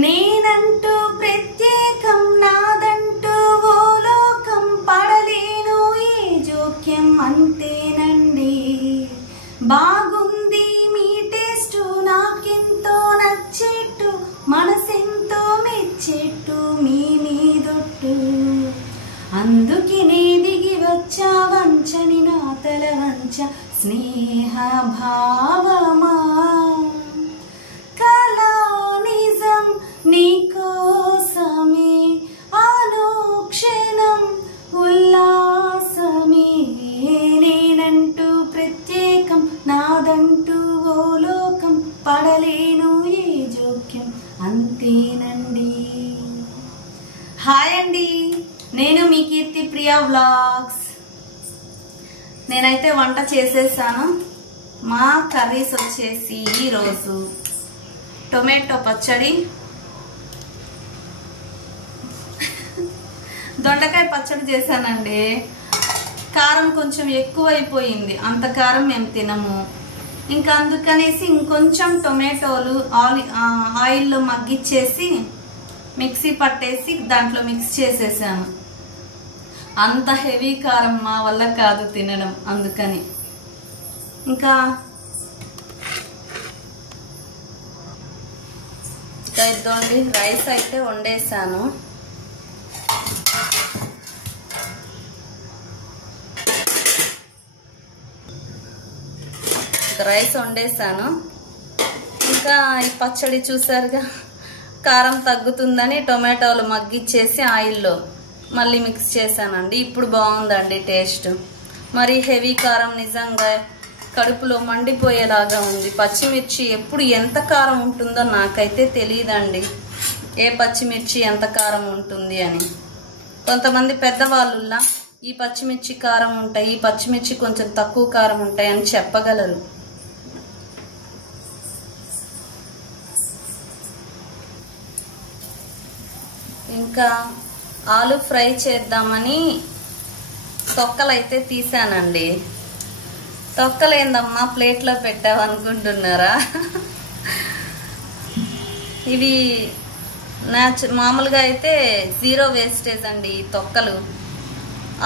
నేనంటూ ప్రత్యేకం నాదంటూ ఓ లోకం పడలేను ఈ జోక్యం అంతేనండి. బాగుంది మీ టేస్ట్ నాకెంతో నచ్చేట్టు మనసెంతో మెచ్చేట్టు మీ మీదొట్టు. అందుకే నే దిగి వచ్చా వంచని నా తల వంచ స్నేహ భావమా కలా నిజం నీకోసమే అనుక్షణం ఉల్లాసమే. నేనంటూ ప్రత్యేకం నాదంటూ ఓ లోకం పడలేను ఏ జోక్యం అంతేనండి. హాయ్ అండి, నేను మీ కీర్తి ప్రియా వ్లాగ్స్. నేనైతే వంట చేసేసాను. మా కర్రీస్ వచ్చేసి ఈరోజు టొమాటో పచ్చడి, దొండకాయ పచ్చడి చేశానండి. కారం కొంచెం ఎక్కువైపోయింది, అంత కారం మేము తినము. ఇంకా అందుకనేసి ఇంకొంచెం టొమాటోలు ఆయిల్లో మగ్గిచ్చేసి మిక్సీ పట్టేసి దాంట్లో మిక్స్ చేసేసాను. అంత హెవీ కారం మా వల్ల కాదు తినడం, అందుకని. ఇంకా ఇద్దండి, రైస్ అయితే వండేసాను. రైస్ వండేసాను. ఇంకా ఈ పచ్చడి చూసారుగా, కారం తగ్గుతుందని టొమాటోలు మగ్గిచ్చేసి ఆయిల్లో మళ్ళీ మిక్స్ చేశానండి. ఇప్పుడు బాగుందండి టేస్ట్. మరి హెవీ కారం నిజంగా కడుపులో మండిపోయేలాగా ఉంది. పచ్చిమిర్చి ఎప్పుడు ఎంత కారం ఉంటుందో నాకైతే తెలియదండి, ఏ పచ్చిమిర్చి ఎంత కారం ఉంటుంది అని. కొంతమంది పెద్దవాళ్ళులా ఈ పచ్చిమిర్చి కారం ఉంటాయి, ఈ పచ్చిమిర్చి కొంచెం తక్కువ కారం ఉంటాయి అని చెప్పగలరు. ఇంకా ఆలు ఫ్రై చేద్దామని తొక్కలైతే తీసానండి. తొక్కలేందమ్మా ప్లేట్లో పెట్టావనుకుంటున్నారా? ఇవి మామూలుగా అయితే జీరో వేస్టేజ్ అండి. ఈ తొక్కలు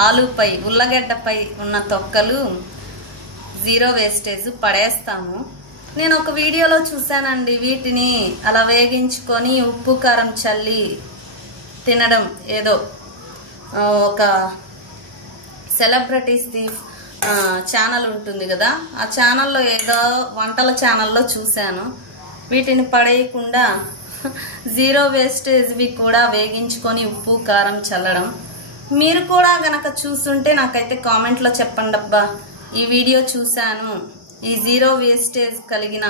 ఆలుపై ఉల్లగడ్డపై ఉన్న తొక్కలు జీరో వేస్టేజ్, పడేస్తాము. నేను ఒక వీడియోలో చూసానండి, వీటిని అలా వేగించుకొని ఉప్పు కారం చల్లి తినడం. ఏదో ఒక సెలబ్రిటీస్ది ఛానల్ ఉంటుంది కదా, ఆ ఛానల్లో ఏదో వంటల ఛానల్లో చూశాను. వీటిని పడేయకుండా జీరో వేస్టేజ్వి కూడా వేగించుకొని ఉప్పు కారం చల్లడం. మీరు కూడా గనక చూస్తుంటే నాకైతే కామెంట్లో చెప్పండి అబ్బా, ఈ వీడియో చూశాను, ఈ జీరో వేస్టేజ్ కలిగిన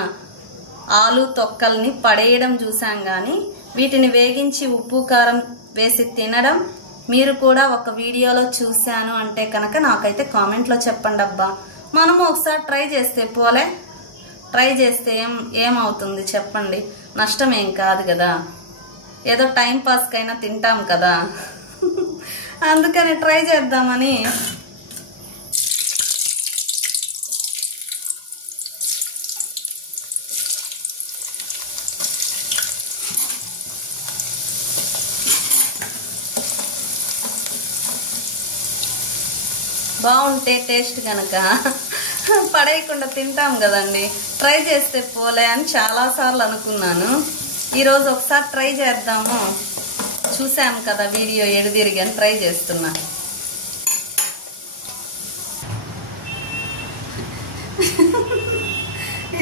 ఆలు తొక్కల్ని పడేయడం చూసాం, కానీ వీటిని వేగించి ఉప్పు కారం వేసి తినడం మీరు కూడా ఒక వీడియోలో చూశాను అంటే కనుక నాకైతే కామెంట్లో చెప్పండి అబ్బా. మనము ఒకసారి ట్రై చేస్తే పోలే, ట్రై చేస్తే ఏమవుతుంది చెప్పండి, నష్టం ఏం కాదు కదా, ఏదో టైం పాస్కైనా తింటాం కదా. అందుకని ట్రై చేద్దామని. బాగుంటే టేస్ట్ కనుక పడేయకుండా తింటాం కదండి. ట్రై చేస్తే పోలే అని చాలాసార్లు అనుకున్నాను. ఈరోజు ఒకసారి ట్రై చేద్దాము, చూసాము కదా వీడియో ఎడుదిరిగి అని ట్రై చేస్తున్నా.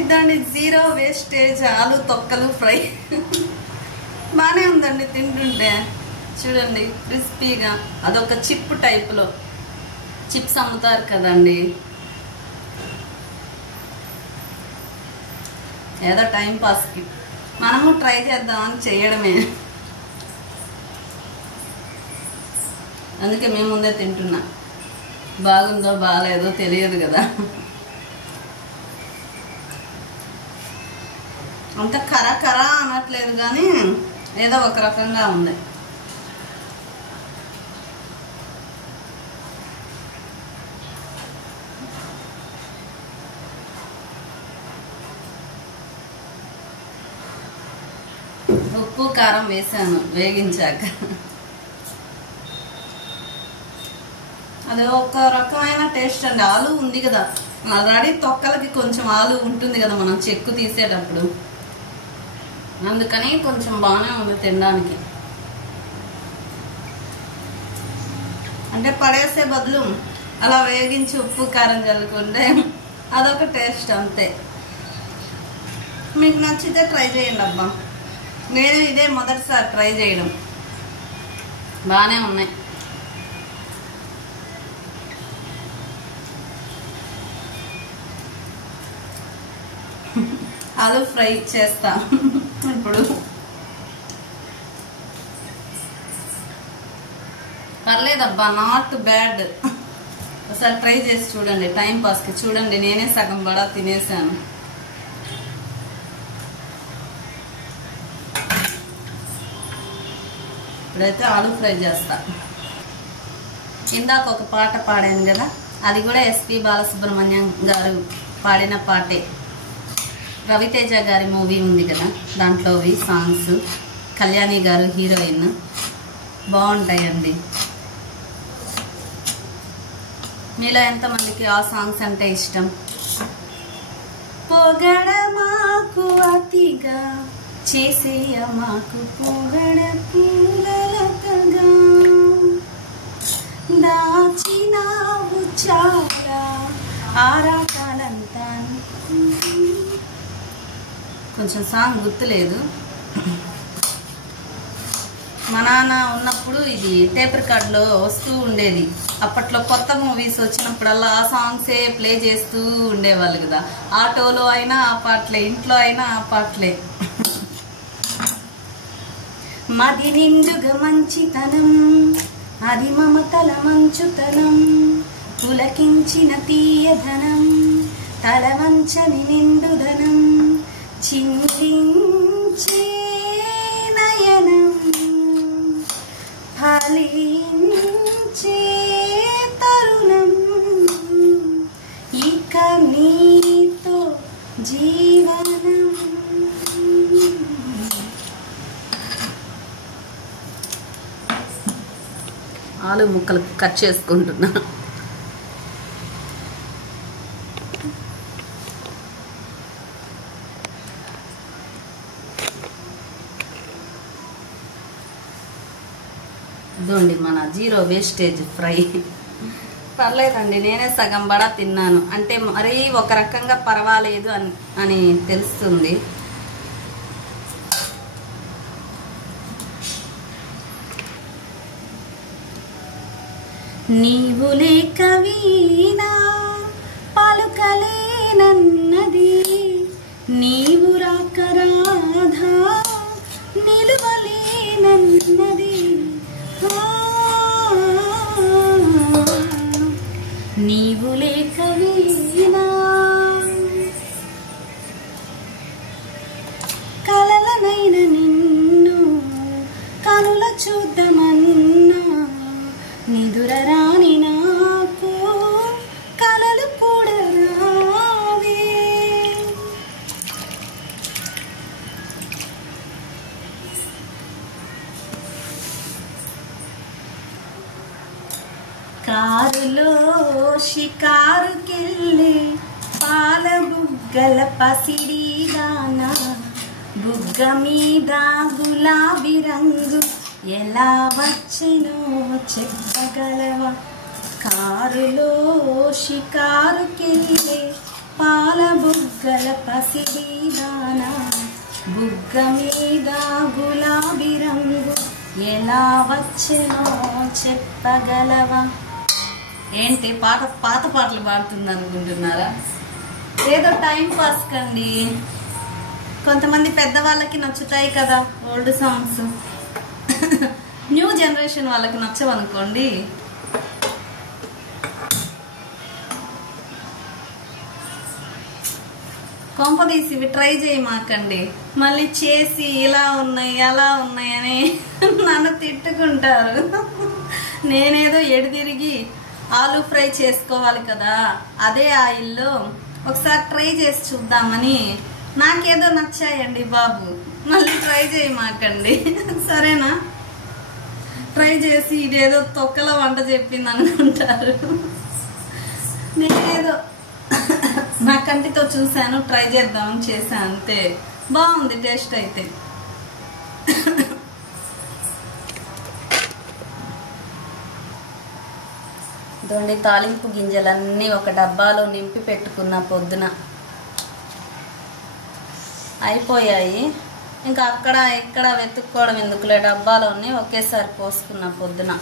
ఇదండి జీరో వేస్టేజ్ ఆలు తొక్కలు ఫ్రై. బాగానే ఉందండి తింటుంటే, చూడండి క్రిస్పీగా. అదొక చిప్ టైప్లో చిప్స్ అమ్ముతారు కదండి, ఏదో టైం పాస్కి మనము ట్రై చేద్దామని చేయడమే. అందుకే మేము ముందే తింటున్నా. బాగుందో బాగాలేదో తెలియదు కదా. అంత కరా అనట్లేదు కానీ ఏదో ఒక రకంగా ఉంది. ఉప్పు కారం వేసాను వేగించాక. అది ఒక రకమైన టేస్ట్ అండి. ఆలు ఉంది కదా ఆల్రెడీ, తొక్కలకి కొంచెం ఆలు ఉంటుంది కదా మనం చెక్కు తీసేటప్పుడు, అందుకని కొంచెం బాగానే ఉంది తినడానికి. అంటే పడేసే బదులు అలా వేగించి ఉప్పు కారం చల్లుకుంటే అదొక టేస్ట్ అంతే. మీకు నచ్చితే ట్రై చేయండి అబ్బా. నేను ఇదే మొదటిసారి ట్రై చేయడం. బాగానే ఉన్నాయి. ఆలు ఫ్రై చేస్తా ఇప్పుడు. పర్లేదబ్బా, నాట్ బ్యాడ్. ఒకసారి ట్రై చేసి చూడండి టైం పాస్కి. చూడండి నేనే సగం బడా తినేసాను. ఇప్పుడైతే ఆలు ఫ్రై చేస్తా. ఇందాక ఒక పాట పాడాను కదా, అది కూడా ఎస్పి బాలసుబ్రహ్మణ్యం గారు పాడిన పాటే. రవితేజ గారి మూవీ ఉంది కదా, దాంట్లోవి సాంగ్స్. కళ్యాణి గారు హీరోయిన్, బాగుంటాయండి. మీలో ఎంతమందికి ఆ సాంగ్స్ అంటే ఇష్టం? పొగడ మాకు అతిగా చేసేయ మాకు పొగడ పూలలతగా దాచినావు చాలా ఆరాటాలంతా. కొంచెం సాంగ్ గుర్తులేదు. మా నాన్న ఉన్నప్పుడు ఇది టేప్ రికార్డులో వస్తూ ఉండేది. అప్పట్లో కొత్త మూవీస్ వచ్చినప్పుడల్లా ఆ సాంగ్సే ప్లే చేస్తూ ఉండేవాళ్ళు కదా. ఆటోలో అయినా ఆ పాటలే, ఇంట్లో అయినా ఆ పాటలే. మది నిండుగా మంచితనం, అది మమతల మంచుతనం, పులకించిన తీయధనం, తల వంచని నిండుధనం, చిందించే నయనం, ఫలించే తరుణం, ఇక నీతో జీవనం. ఆలు ముక్కలు కట్ చేసుకుంటున్నా. ఇదండి మన జీరో వేస్టేజ్ ఫ్రై. పర్లేదండి, నేనే సగం బడా తిన్నాను. అంటే మరీ ఒక రకంగా పర్వాలేదు అని తెలుస్తుంది. నీవు లేక వీణా పలుకలేనన్నది, నీవు రాక రాధా నిలువలేనన్నది, నీవు లేక వీణా కలలనైన నిన్ను కనుల చూద్దామన్నా, నిదురరాని నాకు కలలు కూడా రావే. కారులో షికారుకెళ్ళే పాల బుగ్గల పసిడిదానా, బుగ్గ మీద గులాబీ రంగు ఎలా వచ్చెనో చెప్పగలవా. కారులో షికారుకెళ్ళే పాల బుగ్గల పసిడిదానా, బుగ్గ మీద గులాబీ రంగు ఎలా వచ్చెనో చెప్పగలవా. ఏంటి పాట, పాత పాటలు పాడుతుంది అనుకుంటున్నారా? ఏదో టైం పాస్ కండి. కొంతమంది పెద్దవాళ్ళకి నచ్చుతాయి కదా ఓల్డ్ సాంగ్స్. న్యూ జనరేషన్ వాళ్ళకి నచ్చవనుకోండి. కొంపదీసి ఇవి ట్రై చేయమాకండి. మళ్ళీ చేసి ఇలా ఉన్నాయి అలా ఉన్నాయి అని నన్ను తిట్టుకుంటారు. నేనేదో ఎడితిరిగి ఆలు ఫ్రై చేసుకోవాలి కదా, అదే ఆయిల్లో ఒకసారి ట్రై చేసి చూద్దామని నాకేదో నచ్చాయండి బాబు. మళ్ళీ ట్రై చేయమాకండి సరేనా? ట్రై చేసి ఇదేదో తొక్కల వంట చెప్పింది అనుకుంటారు. నేనేదో నా కంటితో చూశాను, ట్రై చేద్దామని చేశాను అంతే. బాగుంది టేస్ట్ అయితే. దొండి తాలింపు గింజలన్నీ ఒక డబ్బాలో నింపి పెట్టుకున్న పొద్దున అయిపోయాయి. ఇంకా అక్కడ ఇక్కడ వెతుక్కోవడం ఎందుకులే, డబ్బాలోనే ఒకేసారి పోసుకున్న పొద్దున.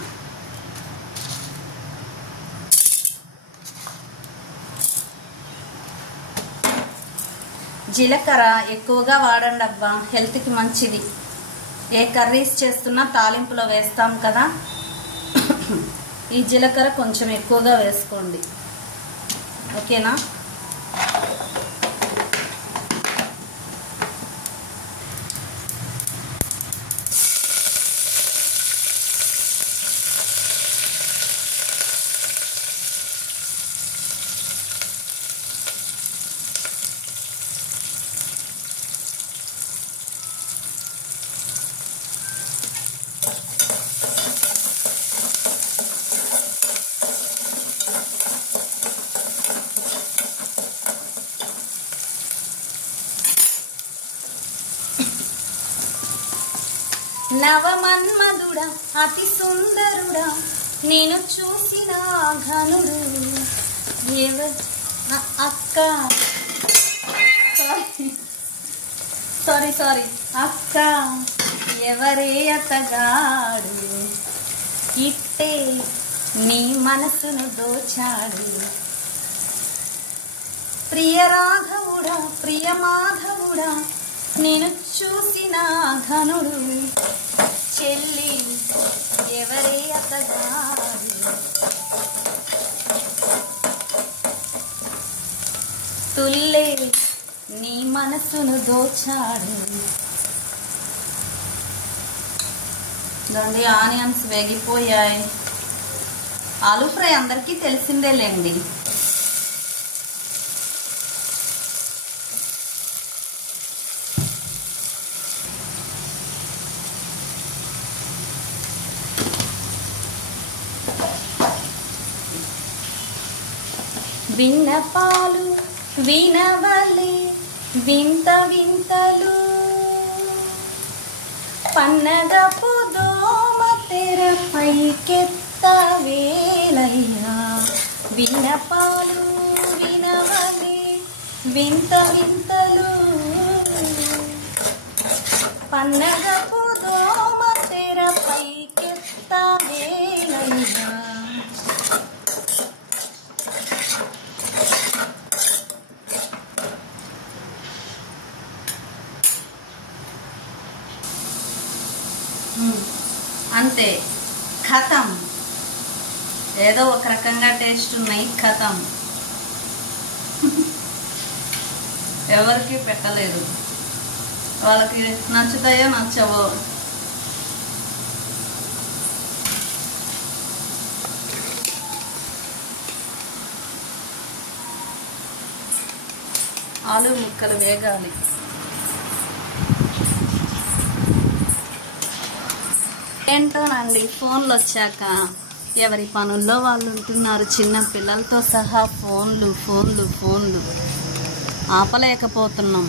జీలకర్ర ఎక్కువగా వాడండి అబ్బా, హెల్త్కి మంచిది. ఏ కర్రీస్ చేస్తున్నా తాలింపులో వేస్తాం కదా, ఈ జీలకర్ర కొంచెం ఎక్కువగా వేసుకోండి, ఓకేనా? నవమన్మధుడా అతి సుందరుడా నేను చూసిన ఘనుడు అక్క సారీ అక్క ఎవరే అతగాడు ఇట్టే నీ మనసును దోచాడు. ప్రియ రాఘవుడా ప్రియ మాధవుడా నేను చూసిన ఘనుడు చెల్లి ఎవరే అతగాడు. తుల్లే నీ మనసును దోచాడు. దాని ఆనియన్స్ వేగిపోయాయి. ఆలూ ఫ్రై అందరికీ తెలిసిందేలేండి. విన్నపాలు వినవలే వింత వింతలు పన్నగపు దోమ తెరపైకెత్త వేలయ్యా. విన్నపాలు వినవలే వింత వింతలు పన్నగపు దోమ తెరపైకెత్త వేలయ్యా. అంతే, ఖతం. ఏదో ఒక రకంగా టేస్ట్ ఉన్నాయి, ఖతం. ఎవరికి పెట్టలేదు, వాళ్ళకి నచ్చుతాయో నచ్చవో. ఆలు ముక్కలు వేగాలి. ఏంటోనండి, ఫోన్లు వచ్చాక ఎవరి పనుల్లో వాళ్ళు ఉంటున్నారు. చిన్న పిల్లలతో సహా ఫోన్లు ఫోన్లు ఫోన్లు ఆపలేకపోతున్నాం.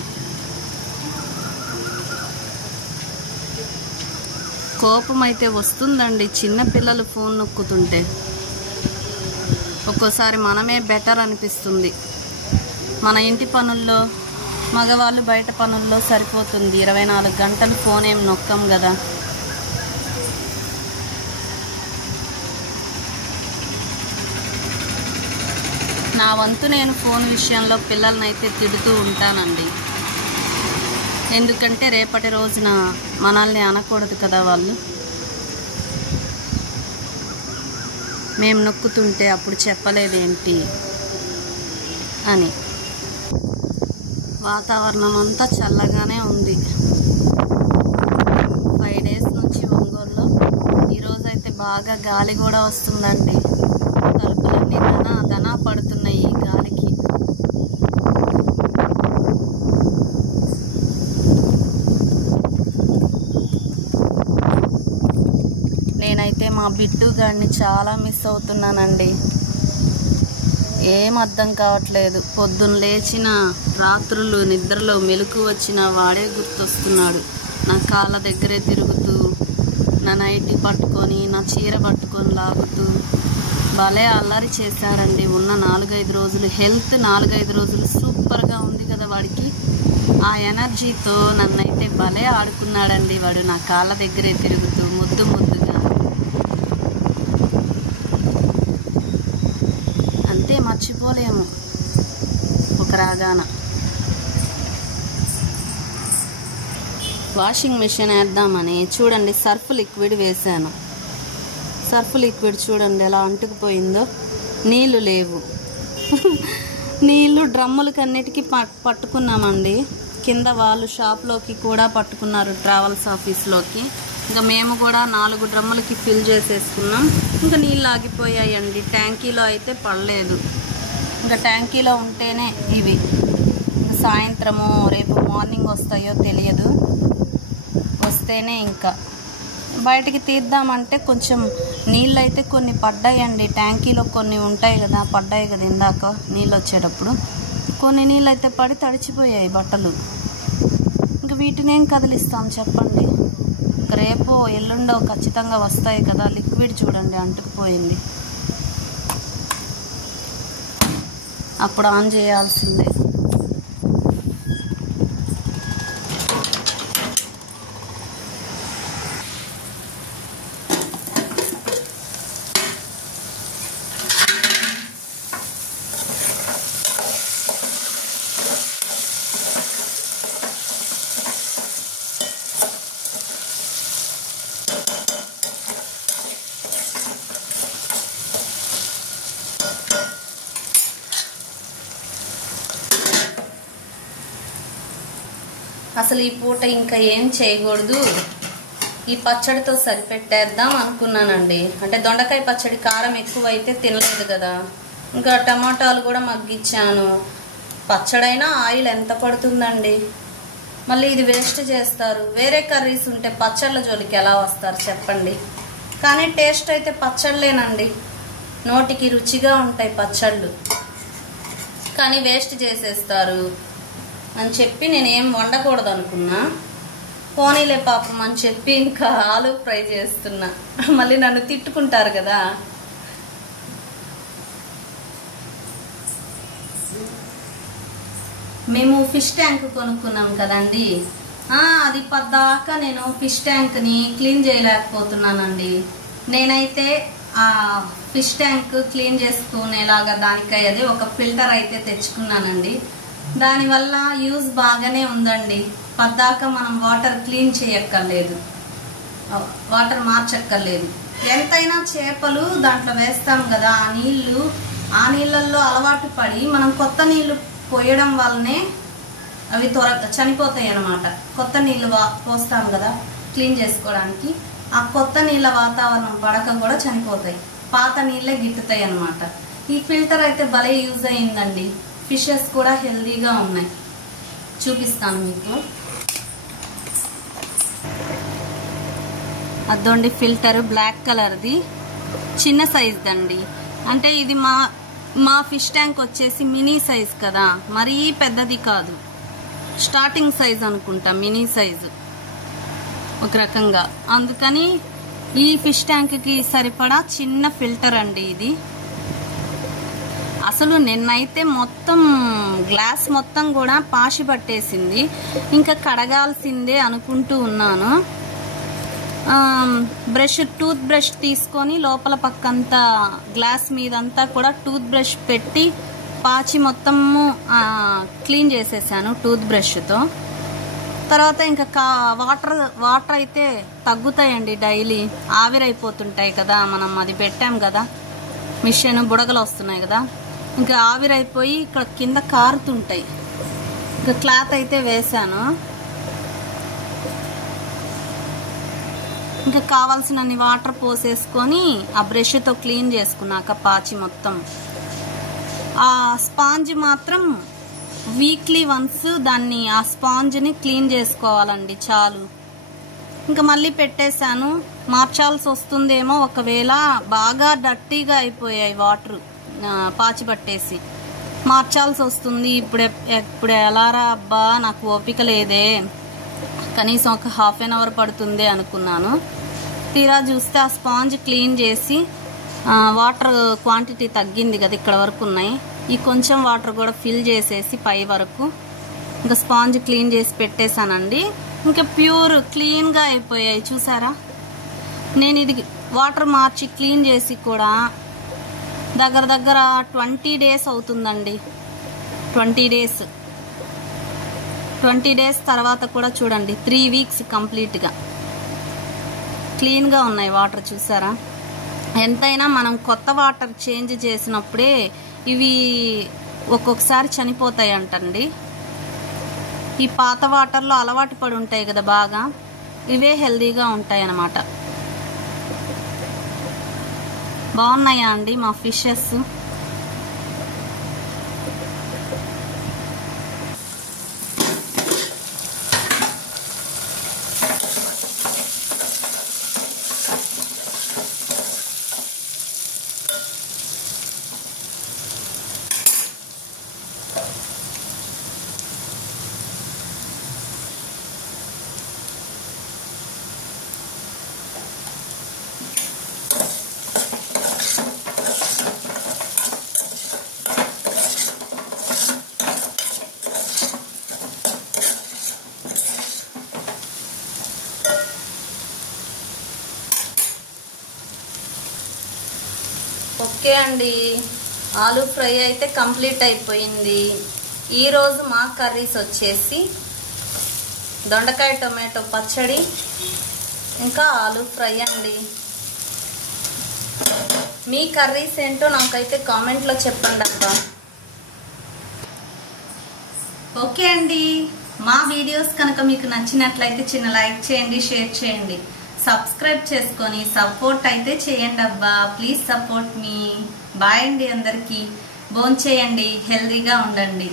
కోపం అయితే వస్తుందండి చిన్న పిల్లలు ఫోన్ నొక్కుతుంటే. ఒక్కోసారి మనమే బెటర్ అనిపిస్తుంది. మన ఇంటి పనుల్లో, మగవాళ్ళు బయట పనుల్లో సరిపోతుంది. 24 గంటలు ఫోన్ ఏం నొక్కం కదా. నా వంతు నేను ఫోన్ విషయంలో పిల్లలనైతే తిడుతూ ఉంటానండి. ఎందుకంటే రేపటి రోజున మనల్ని అనకూడదు కదా వాళ్ళు. మేము నొక్కుతుంటే అప్పుడు చెప్పలేదేంటి అని. వాతావరణం అంతా చల్లగానే ఉంది. 5 డేస్ నుంచి ఒంగోలులో. ఈరోజైతే బాగా గాలి కూడా వస్తుందండి. తలుపులన్నీ దనా పడుతున్నాయి ఈ గాలికి. మా బిట్టు గాడిని చాలా మిస్ అవుతున్నానండి. ఏం అర్థం కావట్లేదు. పొద్దున్న లేచిన రాత్రులు నిద్రలో మెలకు వచ్చిన వాడే గుర్తొస్తున్నాడు. నా కాళ్ళ దగ్గరే తిరుగుతూ, నా నైటీ పట్టుకొని, నా చీర పట్టుకొని లాగుతూ భలే అల్లరి చేశారండి. ఉన్న 4-5 రోజులు హెల్త్ 4-5 రోజులు సూపర్గా ఉంది కదా వాడికి. ఆ ఎనర్జీతో నన్నైతే భలే ఆడుకున్నాడండి వాడు. నా కాళ్ళ దగ్గరే తిరుగుతూ ముద్దు ముద్దుగా. అంతే, మర్చిపోలేము ఒక రాగాన. వాషింగ్ మిషన్ వేద్దామని చూడండి సర్ఫ్ లిక్విడ్ వేసాను. సర్ఫ్ లిక్విడ్ చూడండి ఎలా అంటుకుపోయిందో. నీళ్లు లేవు. నీళ్లు డ్రమ్ములకి అన్నిటికీ పట్టుకున్నామండి. కింద వాళ్ళు షాప్లోకి కూడా పట్టుకున్నారు, ట్రావెల్స్ ఆఫీస్లోకి. ఇంకా మేము కూడా 4 డ్రమ్ములకి ఫిల్ చేసేసుకున్నాం. ఇంకా నీళ్ళు ఆగిపోయాయండి. ట్యాంకీలో అయితే పడలేదు. ఇంకా ట్యాంకీలో ఉంటేనే ఇవి. సాయంత్రము రేపు మార్నింగ్ వస్తాయో తెలియదు. వస్తేనే ఇంకా బయటికి తీద్దామంటే కొంచెం నీళ్ళు అయితే కొన్ని పడ్డాయండి. ట్యాంకీలో కొన్ని ఉంటాయి కదా, పడ్డాయి కదా ఇందాక నీళ్ళు వచ్చేటప్పుడు. కొన్ని నీళ్ళు అయితే పడి తడిచిపోయాయి బట్టలు. ఇంకా వీటిని ఏం కదిలిస్తాం చెప్పండి. ఇంకా రేపు ఎల్లుండో ఖచ్చితంగా వస్తాయి కదా. లిక్విడ్ చూడండి అంటుకుపోయింది. అప్పుడు ఆన్ చేయాల్సిందే. అసలు ఈ పూట ఇంకా ఏం చేయకూడదు, ఈ పచ్చడితో సరిపెట్టేద్దాం అనుకున్నానండి. అంటే దొండకాయ పచ్చడి కారం ఎక్కువైతే తినలేదు కదా. ఇంకా టమాటాలు కూడా మగ్గిచ్చాను. పచ్చడైనా ఆయిల్ ఎంత పడుతుందండి. మళ్ళీ ఇది వేస్ట్ చేస్తారు. వేరే కర్రీస్ ఉంటే పచ్చళ్ళ జోలికి ఎలా వస్తారు చెప్పండి. కానీ టేస్ట్ అయితే పచ్చళ్ళేనండి. నోటికి రుచిగా ఉంటాయి పచ్చళ్ళు. కానీ వేస్ట్ చేసేస్తారు అని చెప్పి నేనేం వండకూడదు అనుకున్నా. పోనీలే పాపం అని చెప్పి ఇంకా ఆలు ఫ్రై చేస్తున్నా. మళ్ళీ నన్ను తిట్టుకుంటారు కదా. మేము ఫిష్ ట్యాంక్ కొనుక్కున్నాం కదండి. అది పద్దాకా నేను ఫిష్ ట్యాంక్ని క్లీన్ చేయలేకపోతున్నానండి. నేనైతే ఆ ఫిష్ ట్యాంక్ క్లీన్ చేసుకునేలాగా దానికై అది ఒక ఫిల్టర్ అయితే తెచ్చుకున్నానండి. దానివల్ల యూజ్ బాగానే ఉందండి. పద్దాక మనం వాటర్ క్లీన్ చేయక్కర్లేదు, వాటర్ మార్చక్కర్లేదు. ఎంతైనా చేపలు దాంట్లో వేస్తాం కదా, ఆ నీళ్ళల్లో అలవాటు పడి మనం కొత్త నీళ్లు పోయడం వల్లనే అవి త్వరగా చనిపోతాయి అన్నమాట. కొత్త నీళ్లు పోస్తాం కదా క్లీన్ చేసుకోవడానికి, ఆ కొత్త నీళ్ళ వాతావరణం పడక కూడా చనిపోతాయి. పాత నీళ్ళే గిట్టుతాయి అన్నమాట. ఈ ఫిల్టర్ అయితే భలే యూజ్ అయిందండి. ఫిషెస్ కూడా హెల్దీగా ఉన్నాయి. చూపిస్తాను మీకు. అదొండి ఫిల్టర్ బ్లాక్ కలర్ది, చిన్న సైజ్ దండి. అంటే ఇది మా ఫిష్ ట్యాంక్ వచ్చేసి మినీ సైజ్ కదా, మరీ పెద్దది కాదు. స్టార్టింగ్ సైజ్ అనుకుంటా, మినీ సైజు ఒక రకంగా. అందుకని ఈ ఫిష్ ట్యాంక్కి సరిపడా చిన్న ఫిల్టర్ అండి ఇది. అసలు నిన్నైతే మొత్తం గ్లాస్ మొత్తం కూడా పాషి పట్టేసింది. ఇంకా కడగాల్సిందే అనుకుంటూ ఉన్నాను. టూత్ బ్రష్ తీసుకొని లోపల పక్కంతా గ్లాస్ మీదంతా కూడా టూత్ బ్రష్ పెట్టి పాచి మొత్తము క్లీన్ చేసేసాను టూత్ బ్రష్తో. తర్వాత ఇంకా వాటర్ అయితే తగ్గుతాయండి. డైలీ ఆవిరైపోతుంటాయి కదా, మనం అది పెట్టాం కదా మిషన్, బుడగలు వస్తున్నాయి కదా. ఇంకా ఆవిరైపోయి ఇక్కడ కింద కారుతుంటాయి. ఇంకా క్లాత్ అయితే వేసాను. ఇంకా కావాల్సినన్ని వాటర్ పోసేసుకొని ఆ బ్రష్తో క్లీన్ చేసుకున్నాక పాచి మొత్తం. ఆ స్పాంజ్ మాత్రం వీక్లీ వన్స్ ఆ స్పాంజ్ని క్లీన్ చేసుకోవాలండి చాలు. ఇంకా మళ్ళీ పెట్టేశాను. మార్చాల్సి వస్తుందేమో, ఒకవేళ బాగా డర్టీగా అయిపోయాయి వాటర్ పాచి పట్టేసి మార్చాల్సి వస్తుంది. ఇప్పుడు ఎలారా అబ్బా, నాకు ఓపిక లేదే, కనీసం ఒక హాఫ్ అన్ అవర్ పడుతుంది అనుకున్నాను. తీరా చూస్తే ఆ స్పాంజ్ క్లీన్ చేసి వాటర్ క్వాంటిటీ తగ్గింది కదా, ఇక్కడ వరకు ఉన్నాయి. ఈ కొంచెం వాటర్ కూడా ఫిల్ చేసేసి పై వరకు ఇంకా స్పాంజ్ క్లీన్ చేసి పెట్టేశానండి. ఇంకా ప్యూర్ క్లీన్గా అయిపోయాయి చూసారా. నేను ఇది వాటర్ మార్చి క్లీన్ చేసి కూడా దగ్గర 20 డేస్ అవుతుందండి. 20 డేస్ తర్వాత కూడా చూడండి 3 వీక్స్ కంప్లీట్గా క్లీన్గా ఉన్నాయి వాటర్ చూసారా. ఎంతైనా మనం కొత్త వాటర్ చేంజ్ చేసినప్పుడే ఇవి ఒక్కొక్కసారి చనిపోతాయి అంటండి. ఈ పాత వాటర్లో అలవాటు పడి ఉంటాయి కదా బాగా, ఇవే హెల్దీగా ఉంటాయి అన్నమాట. బాగున్నాయా అండి మా ఫిషెస్? ఓకే అండి, ఆలూ ఫ్రై అయితే కంప్లీట్ అయిపోయింది. ఈరోజు మా కర్రీస్ వచ్చేసి దొండకాయ టొమాటో పచ్చడి ఇంకా ఆలూ ఫ్రై అండి. మీ కర్రీస్ ఏంటో నాకైతే కామెంట్లో చెప్పండి అబ్బా. ఓకే అండి, మా వీడియోస్ కనుక మీకు నచ్చినట్లయితే చిన్న లైక్ చేయండి, షేర్ చేయండి, సబ్స్క్రైబ్ చేసుకొని సపోర్ట్ అయితే చేయండి అబ్బా. Please support me. బాయ్ అండి అందరికీ. భోంచేయండి, హెల్దీగా ఉండండి.